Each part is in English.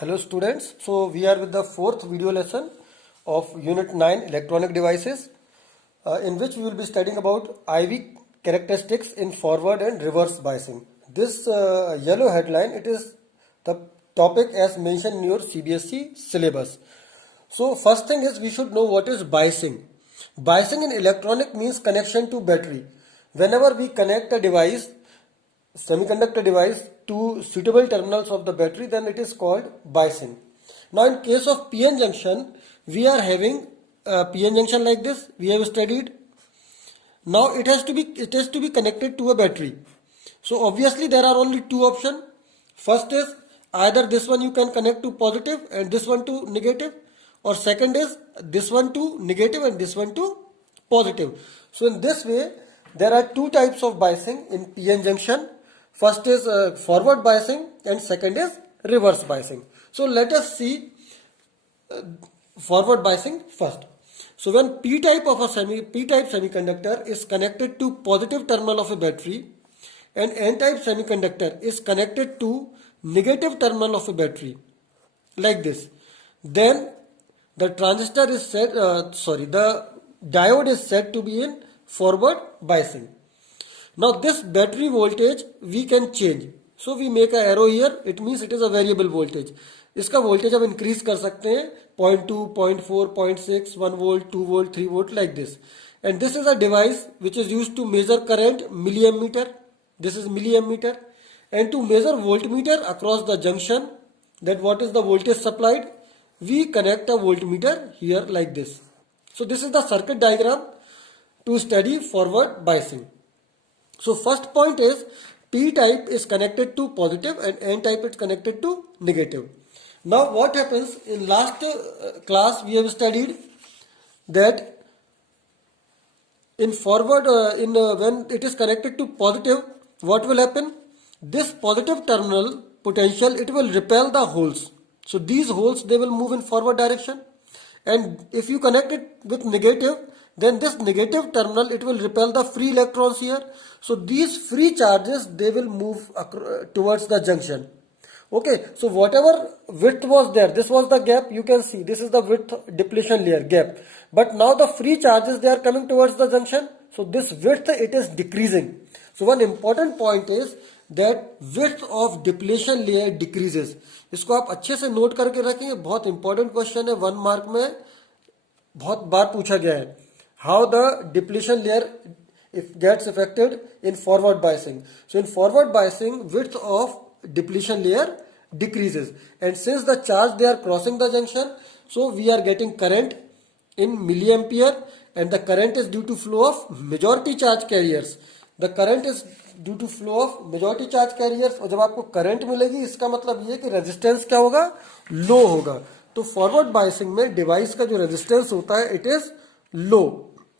Hello students, so we are with the fourth video lesson of Unit 9 Electronic Devices in which we will be studying about IV characteristics in forward and reverse biasing. This yellow headline, it is the topic as mentioned in your CBSE syllabus. So first thing is we should know what is biasing. Biasing in electronic means connection to battery. Whenever we connect a device, semiconductor device to suitable terminals of the battery, then it is called biasing. Now in case of PN junction, we are having a PN junction like this, we have studied. Now it has to be connected to a battery. So obviously there are only two options. First is either this one you can connect to positive and this one to negative, or second is this one to negative and this one to positive. So in this way there are two types of biasing in PN junction. First is forward biasing and second is reverse biasing. So let us see forward biasing first. So when P-type semiconductor is connected to positive terminal of a battery and N-type semiconductor is connected to negative terminal of a battery like this, then the transistor is the diode is said to be in forward biasing. Now this battery voltage we can change. So we make a arrow here. It means it is a variable voltage. इसका voltage आप increase कर सकते हैं 0.2, 0.4, 0.6, 1 volt, 2 volt, 3 volt like this. And this is a device which is used to measure current, milliammeter. This is milliammeter. And to measure voltmeter across the junction, that what is the voltage supplied, we connect a voltmeter here like this. So this is the circuit diagram to study forward biasing. So first point is P-type is connected to positive and N-type is connected to negative. Now what happens, in last class we have studied that in forward when it is connected to positive, what will happen? This positive terminal potential, it will repel the holes. So these holes, they will move in forward direction. And if you connect it with negative, then this negative terminal, it will repel the free electrons here. So these free charges, they will move towards the junction. Okay, so whatever width was there, this was the gap, you can see this is the width depletion layer gap. But now the free charges, they are coming towards the junction. So this width, it is decreasing. So one important point is that width of depletion layer decreases. इसको आप अच्छे से note करके रखेंगे, बहुत important question है, 1 mark में बहुत बार पूछा गया है. How the depletion layer gets affected in forward biasing. So in forward biasing, width of depletion layer decreases, and since the charge, they are crossing the junction, so we are getting current in milliampere, and the current is due to flow of majority charge carriers. The current is due to flow of majority charge carriers. और जब आपको current मिलेगी, इसका मतलब ये कि resistance क्या होगा, लो होगा. तो फॉरवर्ड बायसिंग में डिवाइस का जो रेजिस्टेंस होता है, इट इज लो.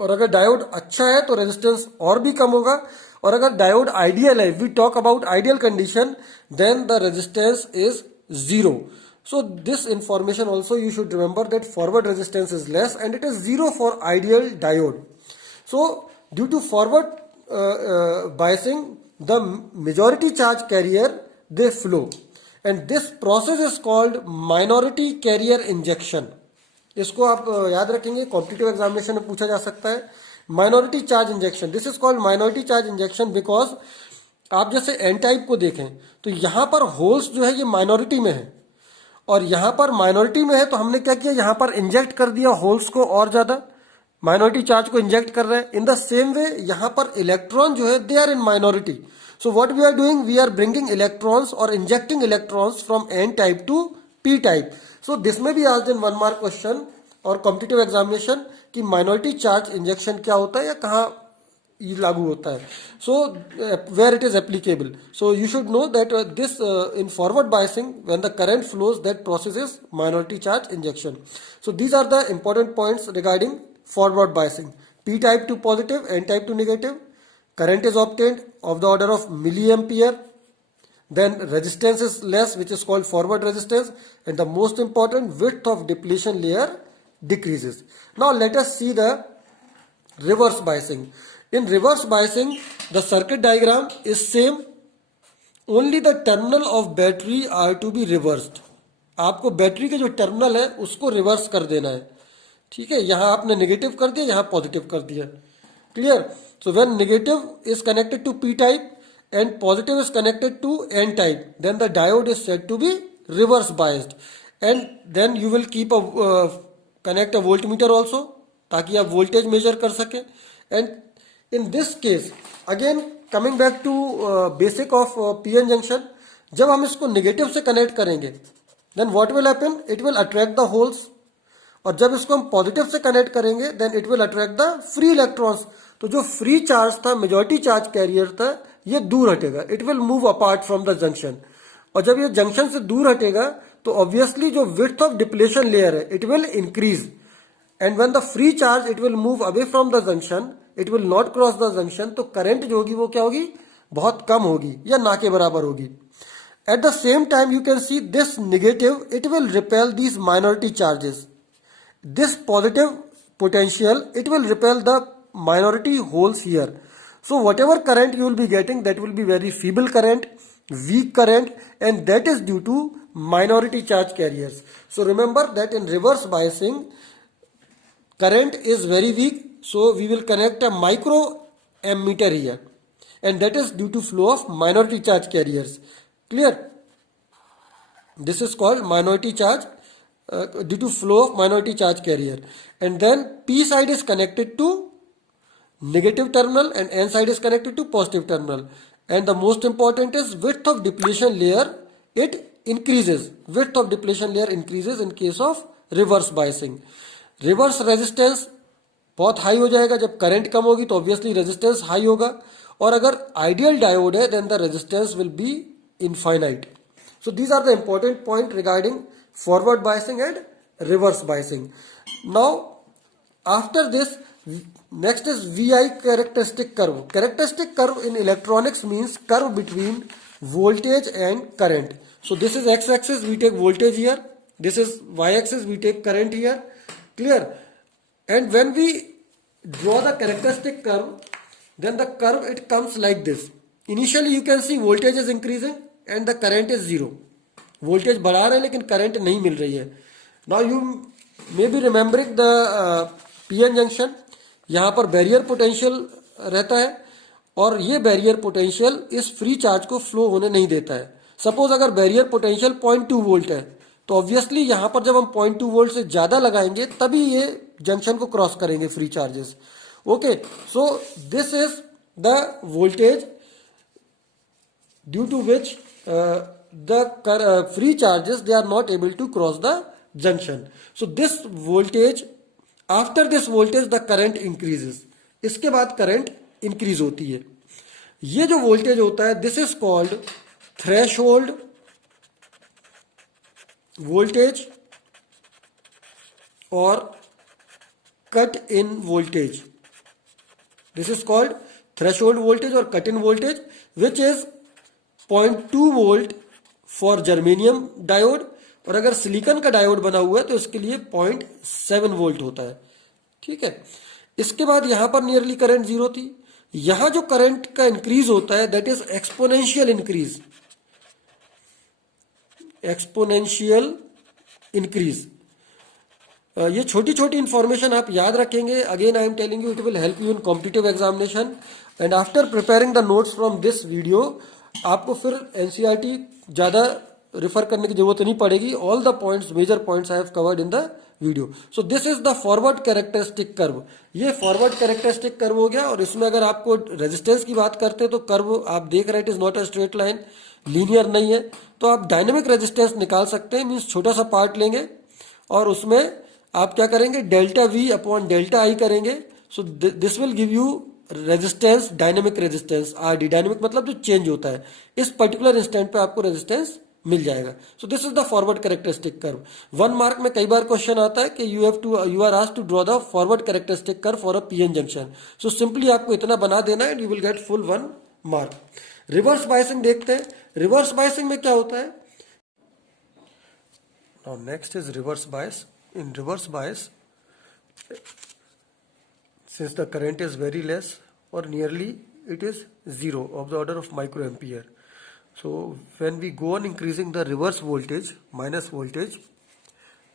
और अगर डायोड अच्छा है तो रेजिस्टेंस और भी कम होगा. और अगर डायोड आइडियल है, we talk about ideal condition, then the resistance is zero. So this information also you should remember, that forward resistance is less and it is zero for ideal diode. So due to forward biasing, the majority charge carrier, they flow, and this process is called minority carrier injection. इसको आप याद रखेंगे, competitive examination में पूछा जा सकता है. Minority charge injection, this is called minority charge injection because आप जैसे एन टाइप को देखें तो यहां पर होल्स जो है ये माइनॉरिटी में है, और यहां पर माइनॉरिटी में है, तो हमने क्या किया, यहां पर इंजेक्ट कर दिया होल्स को, और ज्यादा माइनॉरिटी चार्ज को इंजेक्ट कर रहे हैं. इन द सेम वे यहां पर इलेक्ट्रॉन जो है, they are in minority. So what we are doing, we are bringing electrons or injecting electrons from N type to P type. So this में भी आस्क्ड इन 1 मार्क क्वेश्चन और competitive examination कि minority charge injection क्या होता है या कहां ये लागू होता है. So where it is applicable. So you should know that this in forward biasing when the current flows, that process is minority charge injection. So these are the important points regarding forward biasing. P type to positive, N type to negative. Current is obtained of the order of milliampere. Then resistance is less, which is called forward resistance. And the most important, width of depletion layer decreases. Now let us see the reverse biasing. In reverse biasing, the circuit diagram is same. Only the terminal of battery are to be reversed. आपको battery के जो terminal है उसको reverse कर देना है, ठीक है। यहां आपने नेगेटिव कर दिया, यहां पॉजिटिव कर दिया, clear. So when negative is connected to P type and positive is connected to n type, then the diode is said to be reverse biased, and then you will keep a connect a voltmeter also ताकि आप voltage measure कर सकें। And in this case again coming back to basic of PN junction, जब हम इसको negative से connect करेंगे then what will happen, it will attract the holes, और जब इसको हम पॉजिटिव से कनेक्ट करेंगे then it will attract the free electrons. तो जो फ्री चार्ज था, मेजॉरिटी चार्ज कैरियर था, ये दूर हटेगा, it will move apart from the junction. और जब ये जंक्शन से दूर हटेगा तो ऑब्वियसली जो विड्थ ऑफ डिप्लेशन लेयर है it will increase, and when the free charge it will move away from the junction, it will not cross the junction, तो करंट जो होगी वो क्या होगी, बहुत कम होगी या ना के बराबर होगी। At the same time you can see this negative, it will repel these minority charges, this positive potential, it will repel the minority holes here. So whatever current you will be getting, that will be very feeble current, weak current, and that is due to minority charge carriers. So remember that in reverse biasing current is very weak, so we will connect a micro ammeter here, and that is due to flow of minority charge carriers. Clear? This is called minority charge due to flow of minority charge carrier. And then P side is connected to negative terminal and N side is connected to positive terminal. And the most important is width of depletion layer, it increases. Width of depletion layer increases in case of reverse biasing. Reverse resistance बहुत high हो जाएगा, जब current कम होगी तो obviously resistance high होगा, और अगर ideal diode है then the resistance will be infinite. So these are the important point regarding forward biasing and reverse biasing. Now after this, next is VI characteristic curve. Characteristic curve in electronics means curve between voltage and current. So this is x-axis, we take voltage here. This is y-axis, we take current here. Clear? And when we draw the characteristic curve, then the curve it comes like this. Initially you can see voltage is increasing and the current is zero. Voltage बढ़ा रहे हैं लेकिन current नहीं मिल रही है. Now you may be remembering the PN junction. यहाँ पर barrier potential रहता है और ये बैरियर पोटेंशियल इस फ्री चार्ज को फ्लो होने नहीं देता है. सपोज अगर बैरियर पोटेंशियल 0.2 वोल्ट है तो ऑब्वियसली यहाँ पर जब हम 0.2 वोल्ट से ज्यादा लगाएंगे तभी ये जंक्शन को क्रॉस करेंगे free charges. Okay, so this is the voltage due to which the free charges they are not able to cross the junction. So this voltage, after this voltage the current increases. इसके बाद current increase होती है. ये जो voltage होता है this is called threshold voltage or cut in voltage. This is called threshold voltage or cut in voltage, which is 0.2 volt for germanium diode, और अगर सिलिकॉन का डायोड बना हुआ है तो इसके लिए 0.7 वोल्ट होता है. ठीक है, इसके बाद यहां पर नियरली करंट जीरो थी. यहां जो करंट का इंक्रीज होता है that is exponential increase. Exponential increase. ये छोटी छोटी इंफॉर्मेशन आप याद रखेंगे. Again I am telling you it will help you in competitive examination. And after preparing the notes from this video आपको फिर एनसीईआरटी ज्यादा रिफर करने की जरूरत नहीं पड़ेगी. All the points, major points I have covered in the video. So this is the forward characteristic curve. ये forward characteristic curve हो गया. और इसमें अगर आपको रेजिस्टेंस की बात करते हैं तो कर्व आप देख रहे हैं it is not a straight line, linear नहीं है. तो आप डायनेमिक रेजिस्टेंस निकाल सकते हैं. मीन्स छोटा सा पार्ट लेंगे और उसमें आप क्या करेंगे, delta V upon delta I करेंगे. So this will give you resistance, dynamic resistance RD. Dynamic मतलब जो चेंज होता है, इस पर्टिकुलर इंस्टेंट पे आपको रेजिस्टेंस मिल जाएगा. So this is the forward characteristic curve. 1 mark में कई बार क्वेश्चन आता है कि you are asked to draw the forward characteristic curve for a PN junction. So simply आपको इतना बना देना है and you will get full 1 mark. Reverse biasing देखते हैं. रिवर्स बायसिंग में क्या होता है. Now next is reverse bias. In reverse bias, since the current is very less or nearly it is zero of the order of microampere. So when we go on increasing the reverse voltage, minus voltage,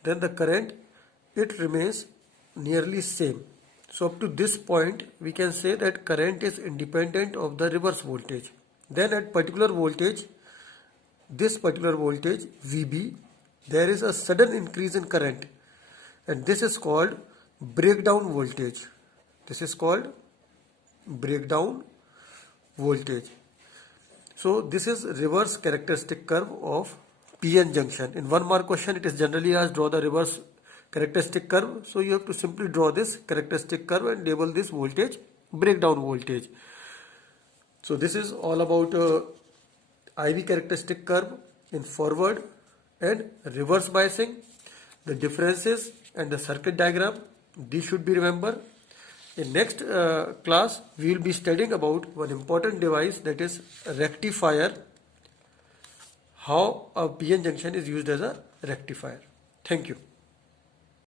then the current, it remains nearly same. So up to this point we can say that current is independent of the reverse voltage. Then at particular voltage, this particular voltage VB, there is a sudden increase in current, and this is called breakdown voltage. This is called breakdown voltage. So this is reverse characteristic curve of PN junction. In 1 mark question it is generally asked draw the reverse characteristic curve. So you have to simply draw this characteristic curve and label this voltage breakdown voltage. So this is all about IV characteristic curve in forward and reverse biasing, the differences and the circuit diagram. These should be remembered. In next class, we will be studying about one important device, that is rectifier, how a PN junction is used as a rectifier. Thank you.